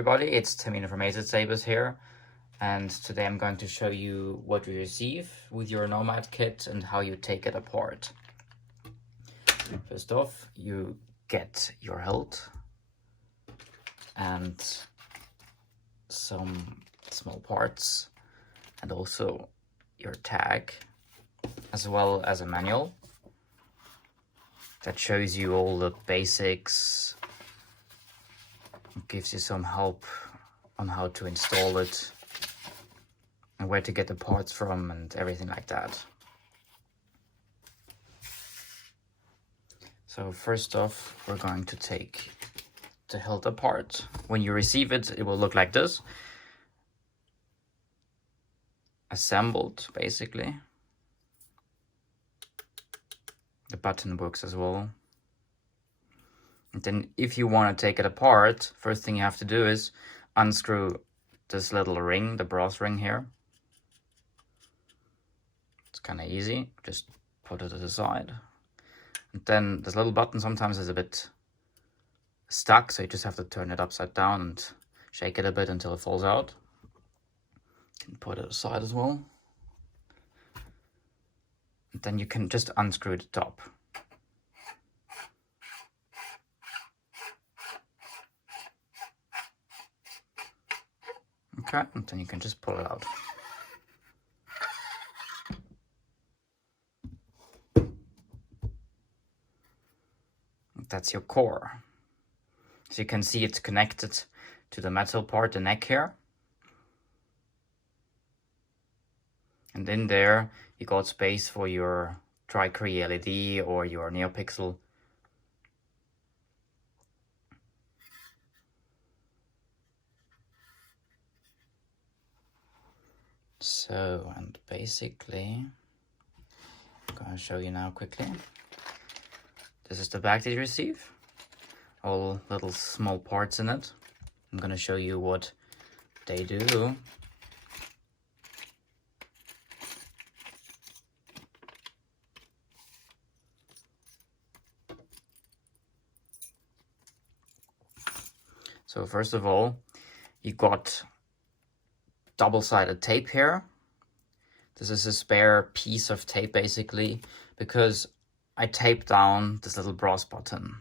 everybody, it's Timmy from AzSabers here, and today I'm going to show you what you receive with your Nomad Kit and how you take it apart. First off, you get your hilt and some small parts and also your tag, as well as a manual that shows you all the basics. It gives you some help on how to install it and where to get the parts from and everything like that. So first off, we're going to take the hilt apart. When you receive it, it will look like this. Assembled, basically. The button works as well. And then if you want to take it apart, first thing you have to do is unscrew this little ring, the brass ring here. It's kind of easy, just put it to the side. And then this little button sometimes is a bit stuck, so you just have to turn it upside down and shake it a bit until it falls out. You can put it aside as well. And then you can just unscrew the top. Okay, and then you can just pull it out. That's your core. So you can see it's connected to the metal part, the neck here. And in there, you got space for your Tri-Cree LED or your NeoPixel. So, and basically, I'm going to show you now quickly. This is the bag that you receive. All little small parts in it. I'm going to show you what they do. So first of all, you got double-sided tape here. This is a spare piece of tape basically, because I taped down this little brass button.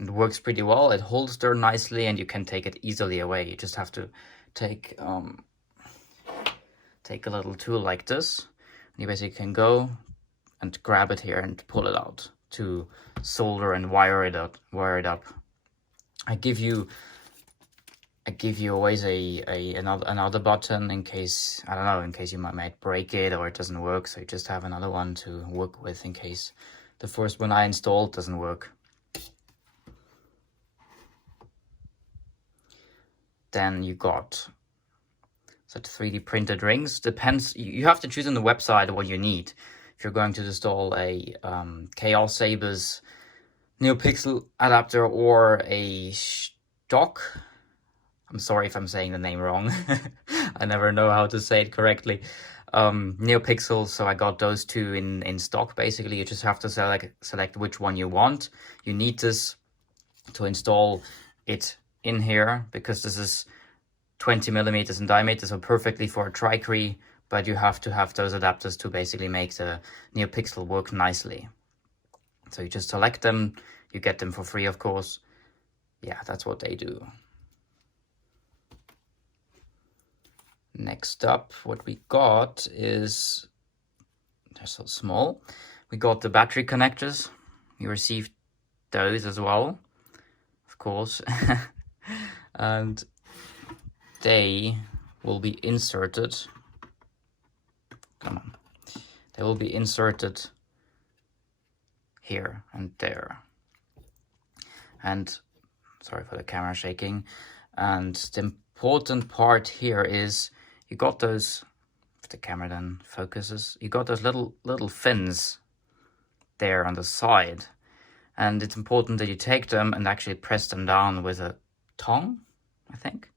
It works pretty well, it holds there nicely and you can take it easily away. You just have to take a little tool like this. And you basically can go and grab it here and pull it out to solder and wire it up. I give you always another button in case, I don't know, in case you might break it or it doesn't work. So you just have another one to work with in case the first one I installed doesn't work. Then you got such 3D printed rings. Depends, you have to choose on the website what you need. If you're going to install a AzSabers NeoPixel adapter or a stock, I'm sorry if I'm saying the name wrong. I never know how to say it correctly. NeoPixel, so I got those two in stock. Basically, you just have to select which one you want. You need this to install it in here because this is 20 millimeters in diameter, so perfectly for a Tri-Cree, but you have to have those adapters to basically make the NeoPixel work nicely. So you just select them, you get them for free, of course. Yeah, that's what they do. Next up, what we got is, they're so small. We got the battery connectors. You received those as well, of course. And they will be inserted. Come on. They will be inserted here and there. And sorry for the camera shaking. And the important part here is you got those, if the camera then focuses, you got those little fins there on the side. And it's important that you take them and actually press them down with a tongue, I think.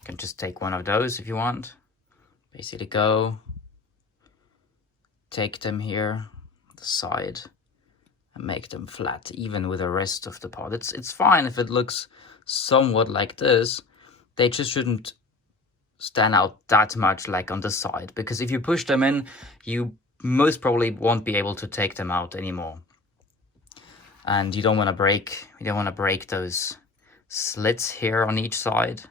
You can just take one of those if you want. Basically go, take them here, the side, and make them flat, even with the rest of the part. It's fine if it looks somewhat like this. They just shouldn't stand out that much like on the side, because if you push them in, you most probably won't be able to take them out anymore. And you don't want to break those slits here on each side.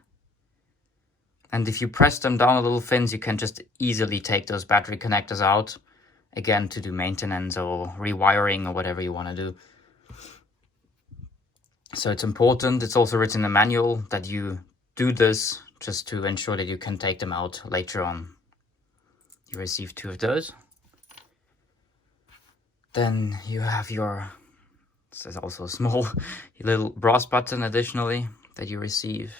And if you press them down a little fins, you can just easily take those battery connectors out, again, to do maintenance or rewiring or whatever you want to do. So it's important, it's also written in the manual, that you do this just to ensure that you can take them out later on. You receive 2 of those. Then you have your, this is also a small little brass button additionally that you receive.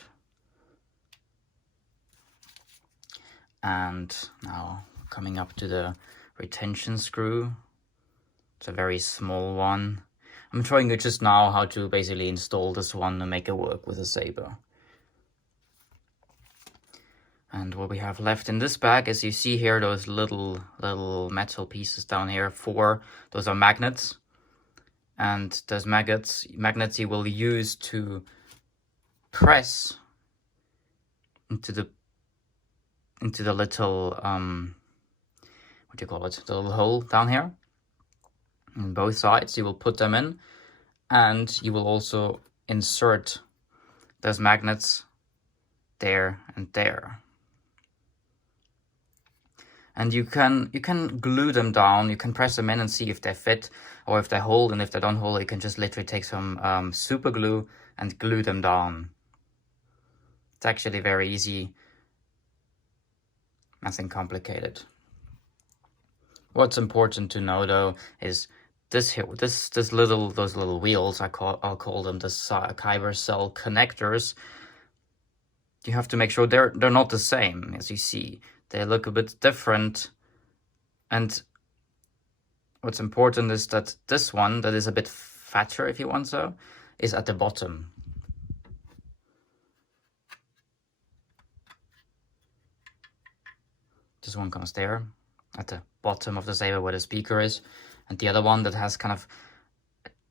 And now coming up to the retention screw. It's a very small one. I'm showing you just now how to basically install this one and make it work with a Saber. And what we have left in this bag, as you see here, those little metal pieces down here, 4, those are magnets. And those magnets you will use to press into the little, what do you call it, the little hole down here. On both sides, you will put them in, and you will also insert those magnets there and there. And you can glue them down, you can press them in and see if they fit or if they hold, and if they don't hold, you can just literally take some super glue and glue them down. It's actually very easy, nothing complicated. What's important to know though is this here, those little wheels, I'll call them the Kyber cell connectors. You have to make sure they're not the same. As you see, they look a bit different, and what's important is that this one, that is a bit fatter if you want so, is at the bottom. This one comes there at the bottom of the Saber where the speaker is, and the other one that has kind of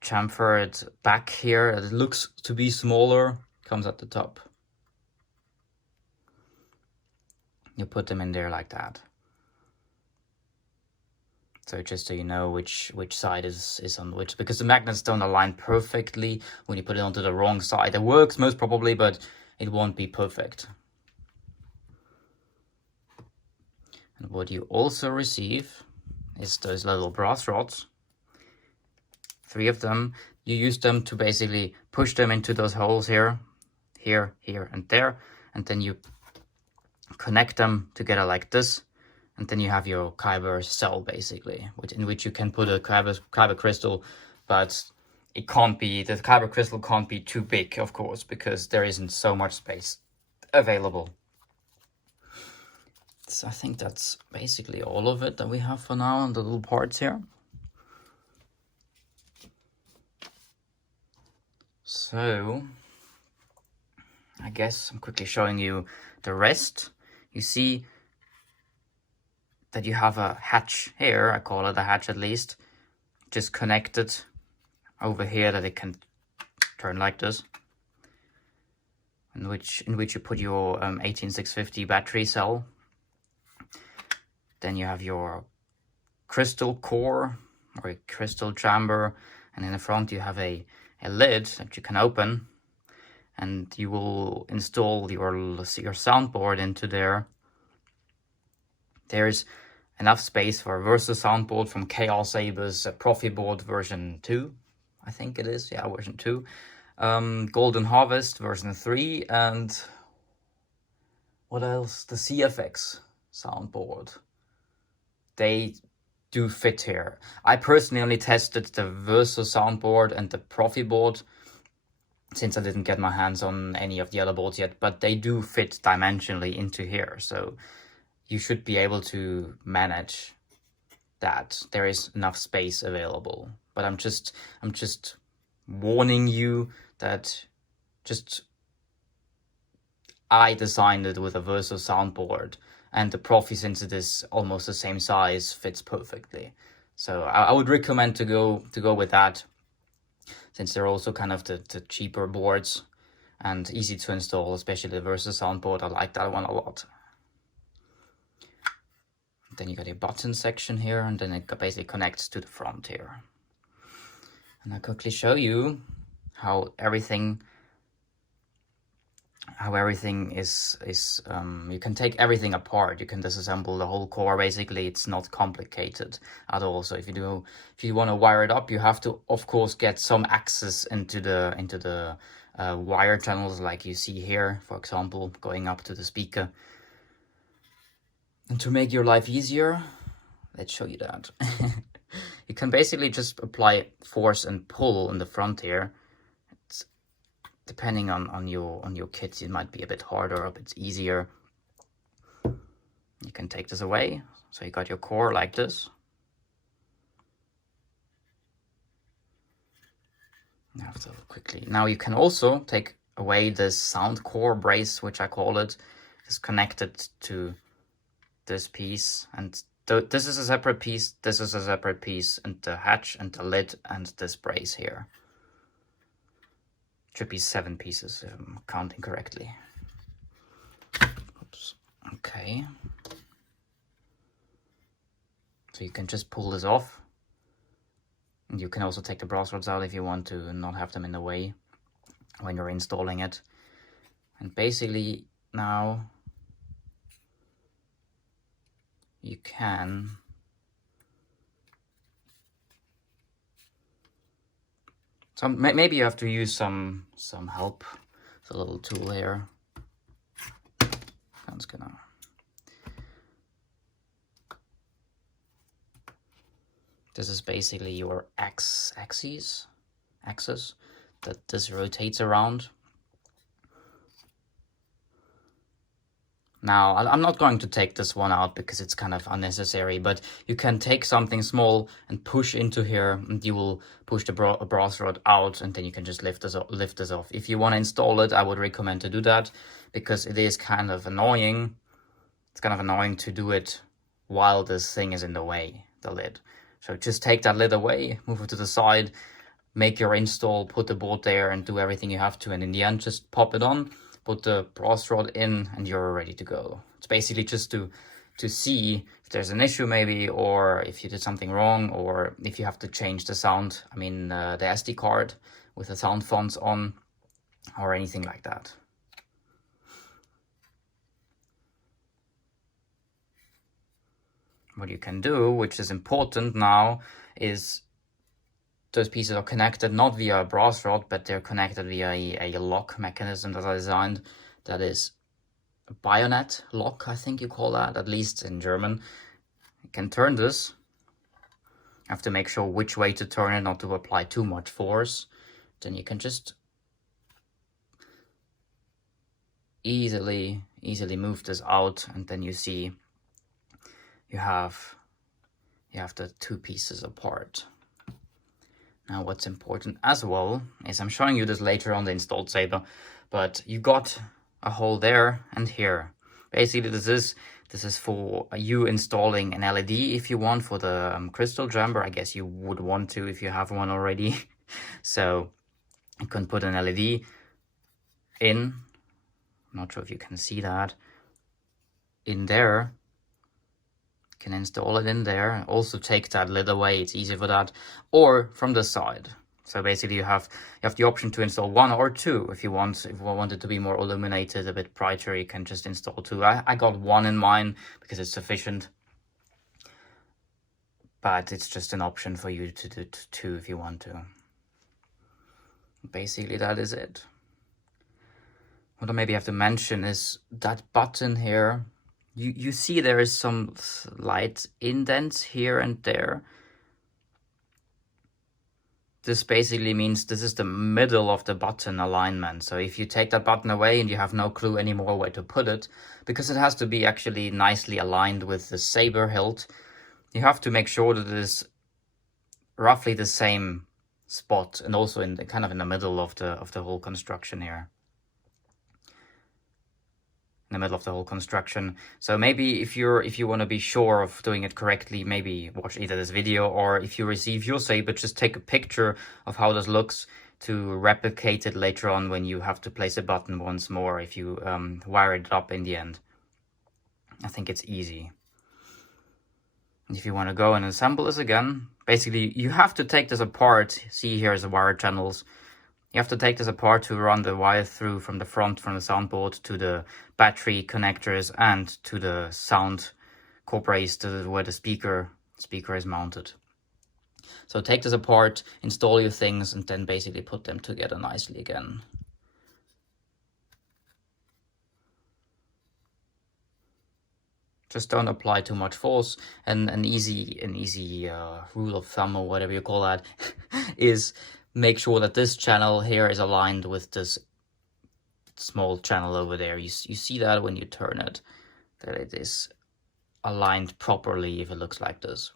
chamfered back here, it looks to be smaller, comes at the top. You put them in there like that. So just so you know which side is on which, because the magnets don't align perfectly when you put it onto the wrong side. It works most probably, but it won't be perfect. And what you also receive is those little brass rods. 3 of them. You use them to basically push them into those holes here, here, and there, and then you connect them together like this, and then you have your Kyber cell basically, in which you can put a Kyber crystal, but the Kyber crystal can't be too big, of course, because there isn't so much space available. So I think that's basically all of it that we have for now on the little parts here. So I guess I'm quickly showing you the rest. You see that you have a hatch here, I call it a hatch at least, just connected over here that it can turn like this, in which you put your 18650 battery cell. Then you have your crystal core or a crystal chamber, and in the front you have a lid that you can open, and you will install your soundboard into there. There's enough space for a Versa soundboard from AzSabers Profi board version 2, I think it is, yeah, version 2. Golden Harvest version 3, and what else? The CFX soundboard. They do fit here. I personally only tested the Versa soundboard and the Profi board, since I didn't get my hands on any of the other boards yet, but they do fit dimensionally into here, so you should be able to manage that. There is enough space available, but I'm just warning you that I designed it with a Versa soundboard, and the Profi, since it is almost the same size, fits perfectly. So I would recommend to go with that, since they're also kind of the cheaper boards and easy to install, especially the Versus soundboard. I like that one a lot. Then you got your button section here, and then it basically connects to the front here. And I'll quickly show you how everything is you can take everything apart. You can disassemble the whole core. Basically, it's not complicated at all. So if you want to wire it up, you have to, of course, get some access into the wire channels, like you see here, for example, going up to the speaker. And to make your life easier, let's show you that. You can basically just apply force and pull in the front here. Depending on your kit, it might be a bit harder or a bit easier. You can take this away. So you got your core like this. Now you can also take away this sound core brace, which I call it. It's connected to this piece, and this is a separate piece, this is a separate piece, and the hatch and the lid and this brace here. Should be 7 pieces if I'm counting correctly. Oops. Okay. So you can just pull this off. And you can also take the brass rods out if you want to not have them in the way when you're installing it. And basically now you can maybe you have to use some help. It's a little tool here. I'm just gonna. This is basically your axis that this rotates around. Now, I'm not going to take this one out because it's kind of unnecessary, but you can take something small and push into here, and you will push the brass rod out, and then you can just lift this off. If you want to install it, I would recommend to do that, because it is kind of annoying. It's kind of annoying to do it while this thing is in the way, the lid. So just take that lid away, move it to the side, make your install, put the board there, and do everything you have to, and in the end, just pop it on. Put the brass rod in, and you're ready to go. It's basically just to see if there's an issue maybe, or if you did something wrong, or if you have to change the sound, the SD card with the sound fonts on, or anything like that. What you can do, which is important now, is those pieces are connected not via a brass rod, but they're connected via a lock mechanism that I designed. That is a bayonet lock, I think you call that, at least in German. You can turn this. You have to make sure which way to turn it, not to apply too much force. Then you can just easily move this out, and then you see you have the 2 pieces apart. Now what's important as well is, I'm showing you this later on the installed Saber, but you got a hole there and here. Basically this is for you installing an LED if you want, for the crystal jumper. I guess you would want to if you have one already. So you can put an LED in, I'm not sure if you can see that, in there. Can install it in there. Also take that lid away, it's easier for that, or from the side. So basically you have the option to install 1 or 2 if you want. If you want it to be more illuminated, a bit brighter, you can just install 2. I got 1 in mine because it's sufficient, but it's just an option for you to do 2 if you want to. Basically that is it. What I maybe have to mention is that button here. You see there is some slight indents here and there. This basically means this is the middle of the button alignment. So if you take that button away and you have no clue anymore where to put it, because it has to be actually nicely aligned with the saber hilt, you have to make sure that it is roughly the same spot, and also in the kind of in the middle of the whole construction here. the middle of the whole construction. So maybe if you want to be sure of doing it correctly, maybe watch either this video, or if you receive your Saber, just take a picture of how this looks to replicate it later on when you have to place a button once more, if you wire it up in the end. I think it's easy. And if you want to go and assemble this again, basically you have to take this apart. See, here's the wire channels. You have to take this apart to run the wire through from the front, from the soundboard to the battery connectors and to the sound core brace, to where the speaker is mounted. So take this apart, install your things, and then basically put them together nicely again. Just don't apply too much force. And an easy rule of thumb, or whatever you call that, is make sure that this channel here is aligned with this small channel over there. You see that when you turn it, that it is aligned properly if it looks like this.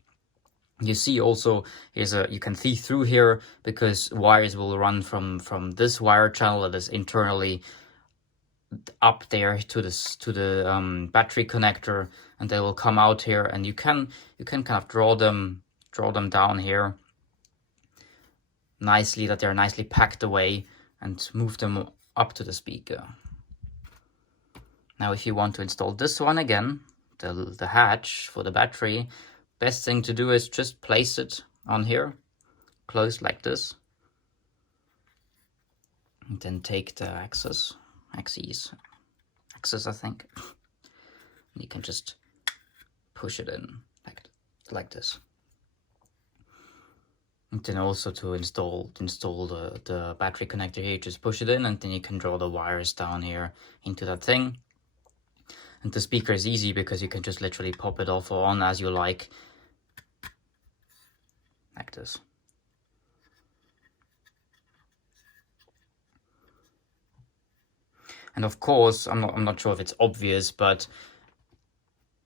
You see also, you can see through here, because wires will run from this wire channel that is internally up there to the battery connector, and they will come out here, and you can kind of draw them down here nicely, that they're nicely packed away, and move them up to the speaker. Now if you want to install this one again, the hatch for the battery, best thing to do is just place it on here, closed like this, and then take the axis I think. You can just push it in like this. And then also to install the battery connector here, just push it in, and then you can draw the wires down here into that thing. And the speaker is easy because you can just literally pop it off or on as you like this. And of course, I'm not sure if it's obvious, but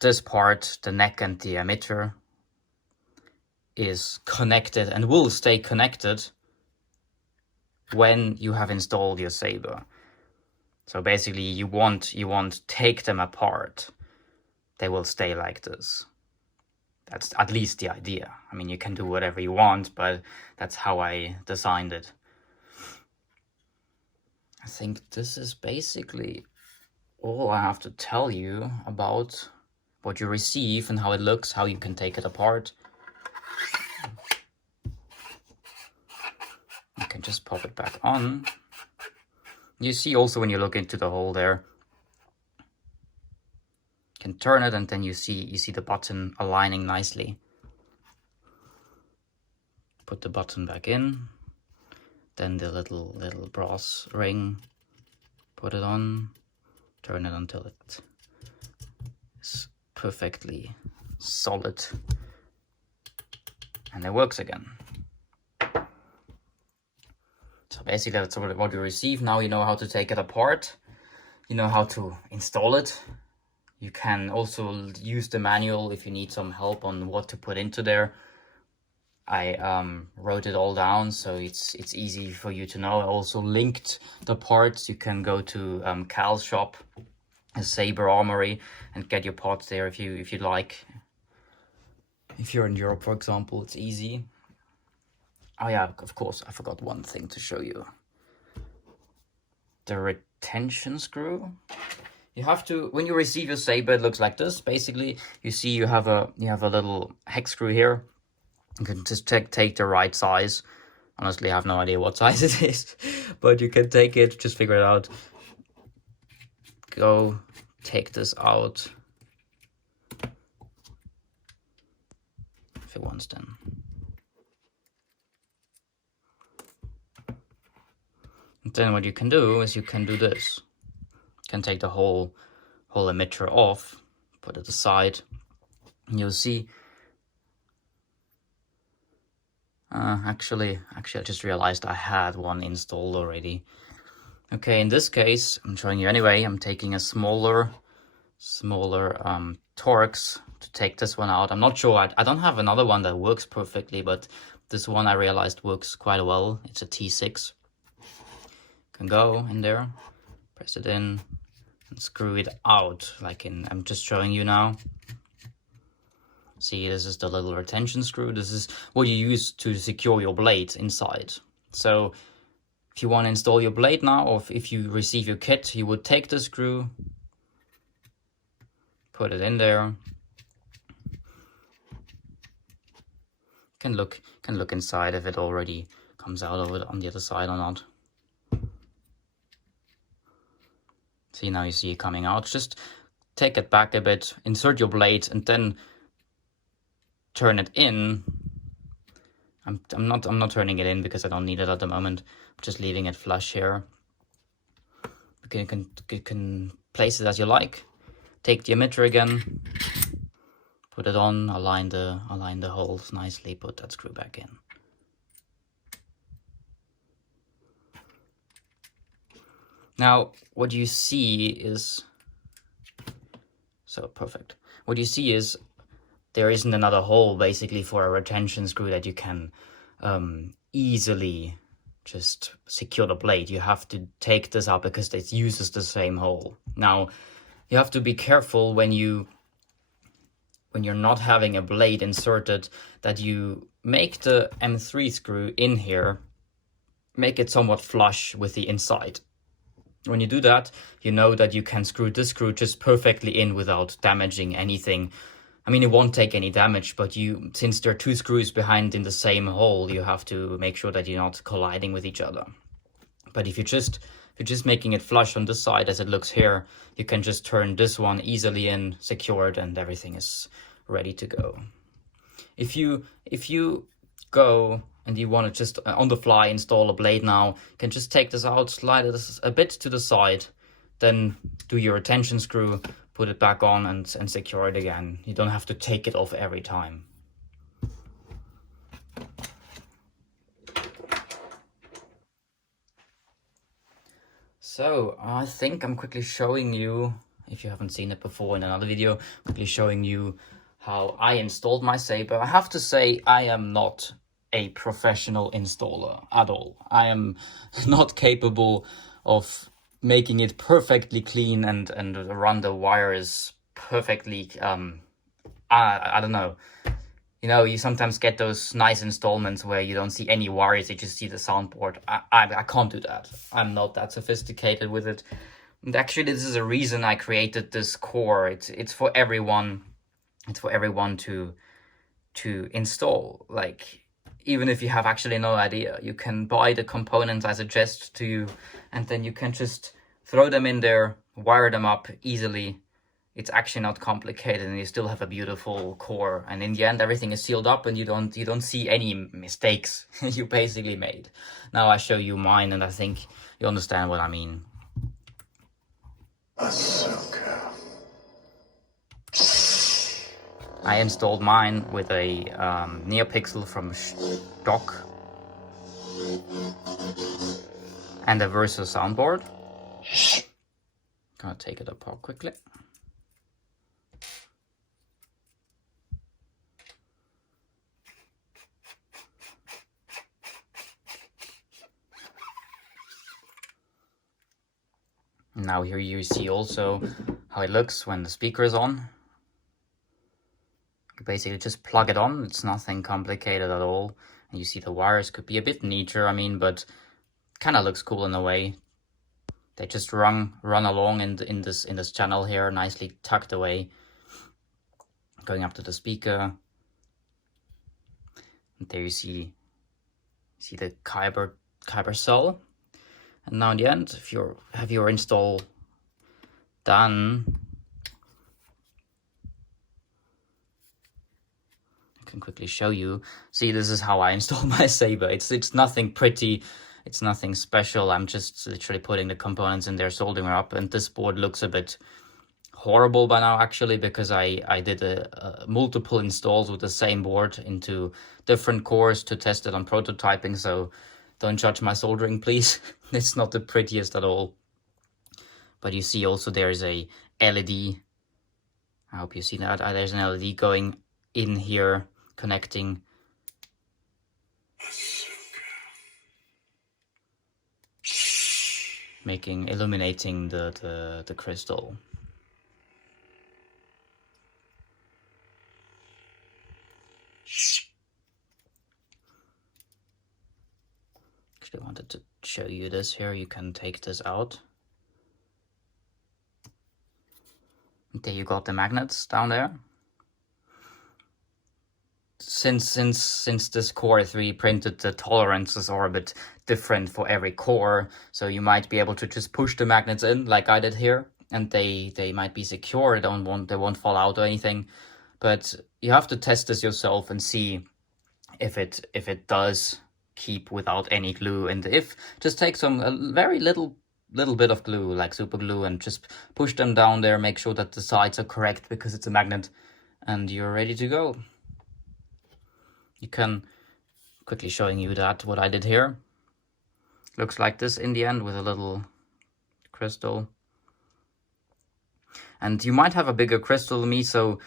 this part, the neck and the emitter, is connected and will stay connected when you have installed your Saber. So basically you won't take them apart. They will stay like this. That's at least the idea. I mean, you can do whatever you want, but that's how I designed it. I think this is basically all I have to tell you about what you receive and how it looks, how you can take it apart. You can just pop it back on. You see also when you look into the hole there, you can turn it, and then you see the button aligning nicely. Put the button back in, then the little brass ring, put it on, turn it until it is perfectly solid, and it works again. So basically that's what you receive. Now you know how to take it apart, you know how to install it. You can also use the manual if you need some help on what to put into there. I wrote it all down, so it's easy for you to know. I also linked the parts. You can go to Cal's shop, a Saber Armory, and get your parts there if you like. If you're in Europe, for example, it's easy. Oh yeah, of course, I forgot one thing to show you. The retention screw. You have to, when you receive your Saber, it looks like this. Basically, you see you have a little hex screw here. You can just take the right size. Honestly, I have no idea what size it is, but you can take it, just figure it out. Go, take this out. If it wants, then. And then what you can do is you can do this. You can take the whole emitter off, put it aside, and you'll see. Actually, I just realized I had one installed already. Okay, in this case, I'm showing you anyway. I'm taking a smaller Torx to take this one out. I'm not sure. I don't have another one that works perfectly, but this one I realized works quite well. It's a T6. Can go in there, press it in, and screw it out, like I'm just showing you now. See, this is the little retention screw. This is what you use to secure your blade inside. So if you want to install your blade now, or if you receive your kit, you would take the screw, put it in there. Can look inside if it already comes out of it on the other side or not. See, now you see it coming out. Just take it back a bit, insert your blade, and then turn it in. I'm not turning it in because I don't need it at the moment. I'm just leaving it flush here. You can place it as you like. Take the emitter again, put it on, align the holes nicely, put that screw back in. Now, what you see is, so perfect. What you see is there isn't another hole basically for a retention screw that you can easily just secure the blade. You have to take this out because it uses the same hole. Now, you have to be careful when you're not having a blade inserted, that you make the M3 screw in here, make it somewhat flush with the inside. When you do that, you know that you can screw this screw just perfectly in without damaging anything. I mean, it won't take any damage, but since there are two screws behind in the same hole, you have to make sure that you're not colliding with each other. But if you're just making it flush on this side as it looks here, you can just turn this one easily in, secured, and everything is ready to go. If you go and you want to just on the fly install a blade now, you can just take this out, slide it a bit to the side, then do your retention screw, put it back on and secure it again. You don't have to take it off every time. So I think I'm quickly showing you, if you haven't seen it before in another video, quickly showing you how I installed my saber. I have to say I am not a professional installer at all. I am not capable of making it perfectly clean and run the wires perfectly. I don't know. You know, you sometimes get those nice installments where you don't see any wires, you just see the soundboard. I can't do that. I'm not that sophisticated with it. And actually, this is a reason I created this core. It's for everyone. It's for everyone to install. Like, even if you have actually no idea, you can buy the components I suggest to you, and then you can just throw them in there, wire them up easily. It's actually not complicated, and you still have a beautiful core. And in the end, everything is sealed up, and you don't see any mistakes you basically made. Now I show you mine, and I think you understand what I mean. Ahsoka. I installed mine with a NeoPixel from stock and a Versa soundboard. Gonna take it apart quickly. Now here you see also how it looks when the speaker is on. You basically just plug it on. It's nothing complicated at all. And you see the wires could be a bit neater, I mean, but kind of looks cool in a way. They just run along in this channel here, nicely tucked away, going up to the speaker. And there you see the Kyber cell. And now in the end, if you have your install done, I can quickly show you. See, this is how I install my saber. It's nothing pretty, it's nothing special. I'm just literally putting the components in there, soldering up, and this board looks a bit horrible by now actually, because I did multiple installs with the same board into different cores to test it on prototyping, so don't judge my soldering, please. It's not the prettiest at all. But you see also there's a LED. I hope you see that. There's an LED going in here, connecting. illuminating the crystal. Actually, I wanted to show you this here. You can take this out. Okay, you got the magnets down there. Since this core is 3D printed, the tolerances are a bit different for every core. So you might be able to just push the magnets in like I did here, and they might be secure. They won't fall out or anything. But you have to test this yourself and see if it does keep without any glue. And if just take a very little bit of glue, like super glue, and just push them down there, make sure that the sides are correct because it's a magnet, and you're ready to go. You can quickly showing you that what I did here. Looks like this in the end with a little crystal. And you might have a bigger crystal than me, so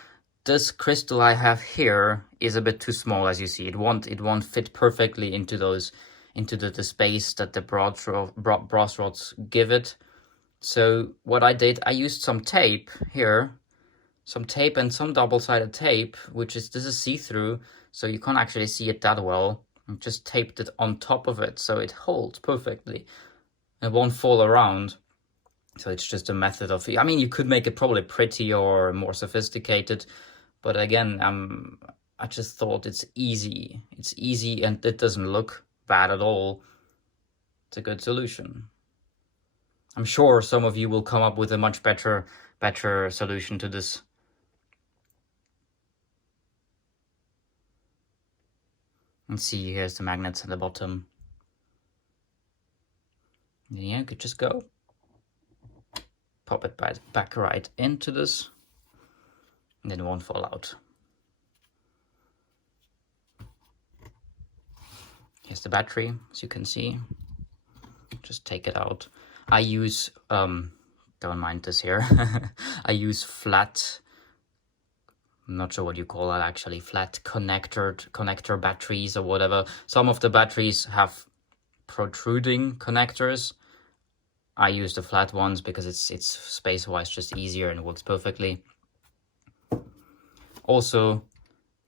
this crystal I have here is a bit too small, as you see. It won't fit perfectly into the space that the brass rods give it. So what I did, I used some tape here, some tape and some double-sided tape, this is see-through, so you can't actually see it that well. I just taped it on top of it so it holds perfectly. It won't fall around. So it's just a method of, I mean, you could make it probably pretty or more sophisticated, but again, I just thought it's easy. It's easy and it doesn't look bad at all. It's a good solution. I'm sure some of you will come up with a much better solution to this. And see, here's the magnets at the bottom. And yeah, you could just go. Pop it back right into this, and then it won't fall out. Here's the battery, as you can see. Just take it out. I use, don't mind this here. I use flat, I'm not sure what you call that actually, flat connector batteries or whatever. Some of the batteries have protruding connectors. I use the flat ones because it's space-wise just easier and works perfectly. Also,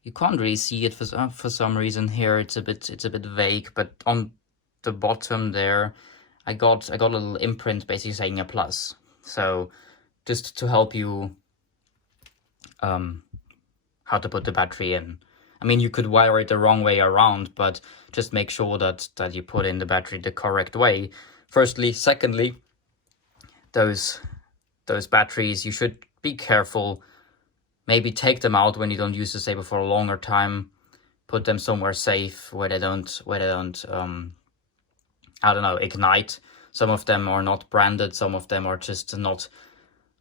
you can't really see it for some reason here. It's a bit vague, but on the bottom there, I got a little imprint basically saying a plus. So just to help you how to put the battery in. I mean, you could wire it the wrong way around, but just make sure that you put in the battery the correct way. Firstly, secondly, those batteries, you should be careful. Maybe take them out when you don't use the saber for a longer time. Put them somewhere safe where they don't I don't know, ignite. Some of them are not branded, some of them are just not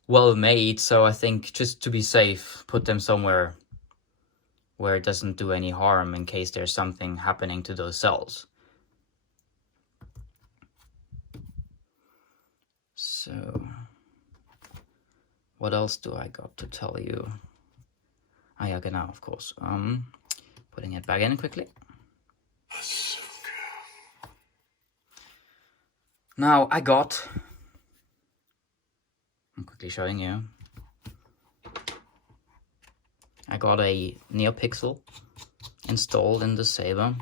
well made. So I think just to be safe, put them somewhere where it doesn't do any harm in case there's something happening to those cells. So what else do I got to tell you? Ah, yeah, genau, of course. Putting it back in quickly. Now I'm quickly showing you. I got a NeoPixel installed in the Saber,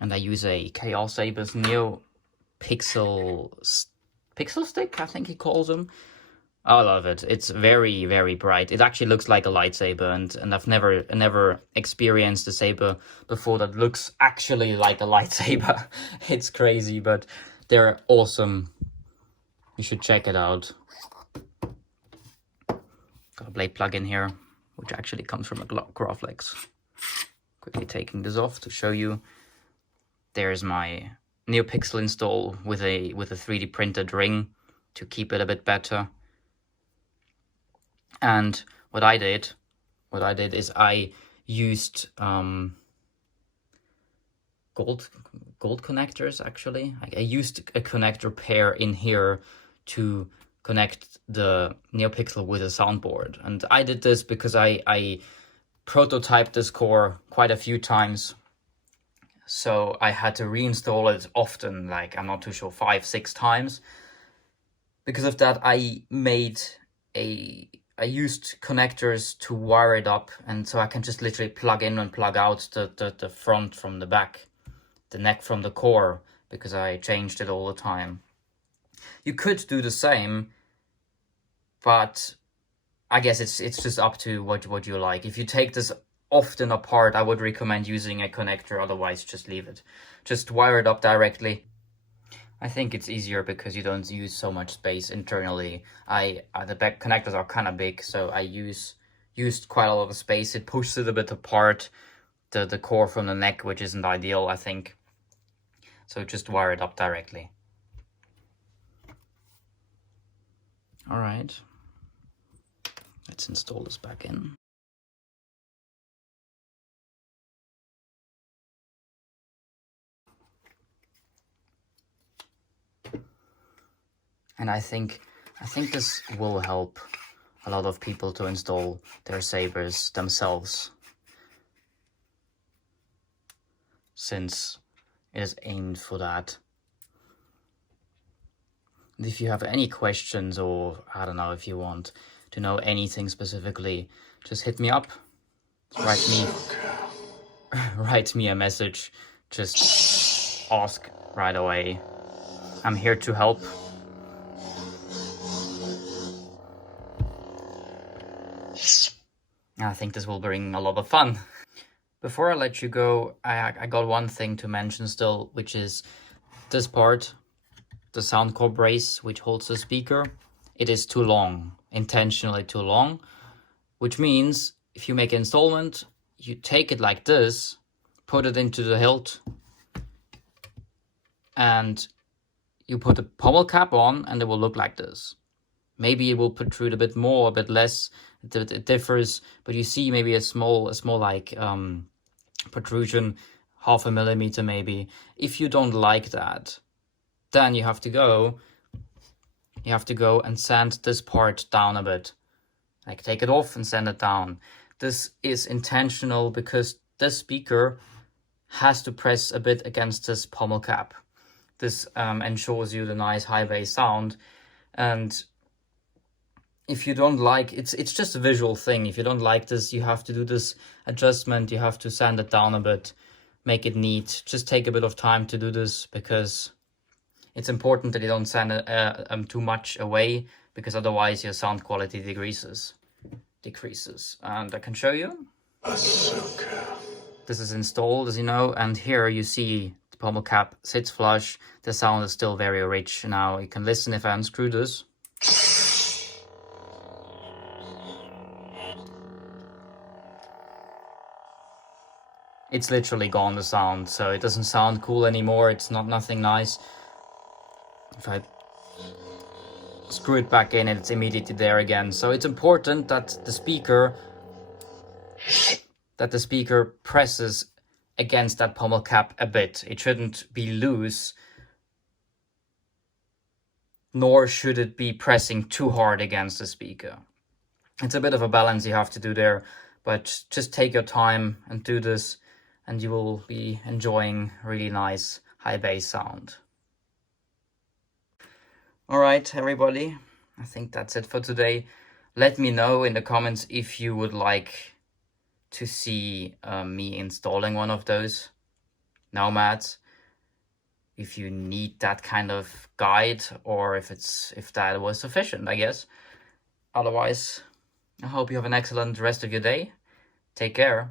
and I use a AzSabers NeoPixel pixel stick, I think he calls them. I love it. It's very, very bright. It actually looks like a lightsaber, and I've never experienced a saber before that looks actually like a lightsaber. It's crazy, but they're awesome. You should check it out. Got a blade plug in here, which actually comes from a Graflex. Quickly taking this off to show you. There's my NeoPixel install with a 3D printed ring to keep it a bit better. And what I did is I used gold connectors actually. I used a connector pair in here to connect the NeoPixel with a soundboard. And I did this because I prototyped this core quite a few times. So I had to reinstall it often, like I'm not too sure, 5-6 times. because of that, I used connectors to wire it up, and so I can just literally plug in and plug out the front from the back, the neck from the core, because I changed it all the time. You could do the same, but I guess it's just up to what you like. If you take this often apart, I would recommend using a connector, otherwise just leave it. Just wire it up directly. I think it's easier because you don't use so much space internally. The back connectors are kind of big, so I used quite a lot of space. It pushes it a bit apart, the core from the neck, which isn't ideal, I think. So just wire it up directly. All right, let's install this back in. And I think this will help a lot of people to install their Sabers themselves, since it is aimed for that. And if you have any questions, or I don't know, if you want to know anything specifically, just hit me up. Write me a message. Just ask right away. I'm here to help. I think this will bring a lot of fun. Before I let you go, I got one thing to mention still, which is this part, the sound core brace, which holds the speaker. It is too long, intentionally too long, which means if you make an installment, you take it like this, put it into the hilt, and you put a pommel cap on, and it will look like this. Maybe it will protrude a bit more, a bit less. It differs, but you see maybe a small like protrusion, 0.5 millimeter maybe. If you don't like that, then you have to go and sand this part down a bit. Like take it off and sand it down. This is intentional because this speaker has to press a bit against this pommel cap. This ensures you the nice high bass sound. And if you don't like, it's just a visual thing. If you don't like this, you have to do this adjustment. You have to sand it down a bit, make it neat. Just take a bit of time to do this, because it's important that you don't sand it too much away, because otherwise your sound quality decreases. And I can show you. This is installed, as you know, and here you see the pommel cap sits flush. The sound is still very rich. Now you can listen if I unscrew this. It's literally gone, the sound, so it doesn't sound cool anymore. It's nothing nice. If I screw it back in, it's immediately there again. So it's important that the speaker presses against that pommel cap a bit. It shouldn't be loose, nor should it be pressing too hard against the speaker. It's a bit of a balance you have to do there, but just take your time and do this, and you will be enjoying really nice high bass sound. All right, everybody, I think that's it for today. Let me know in the comments if you would like to see me installing one of those Nomads, if you need that kind of guide, or if that was sufficient, I guess. Otherwise, I hope you have an excellent rest of your day. Take care.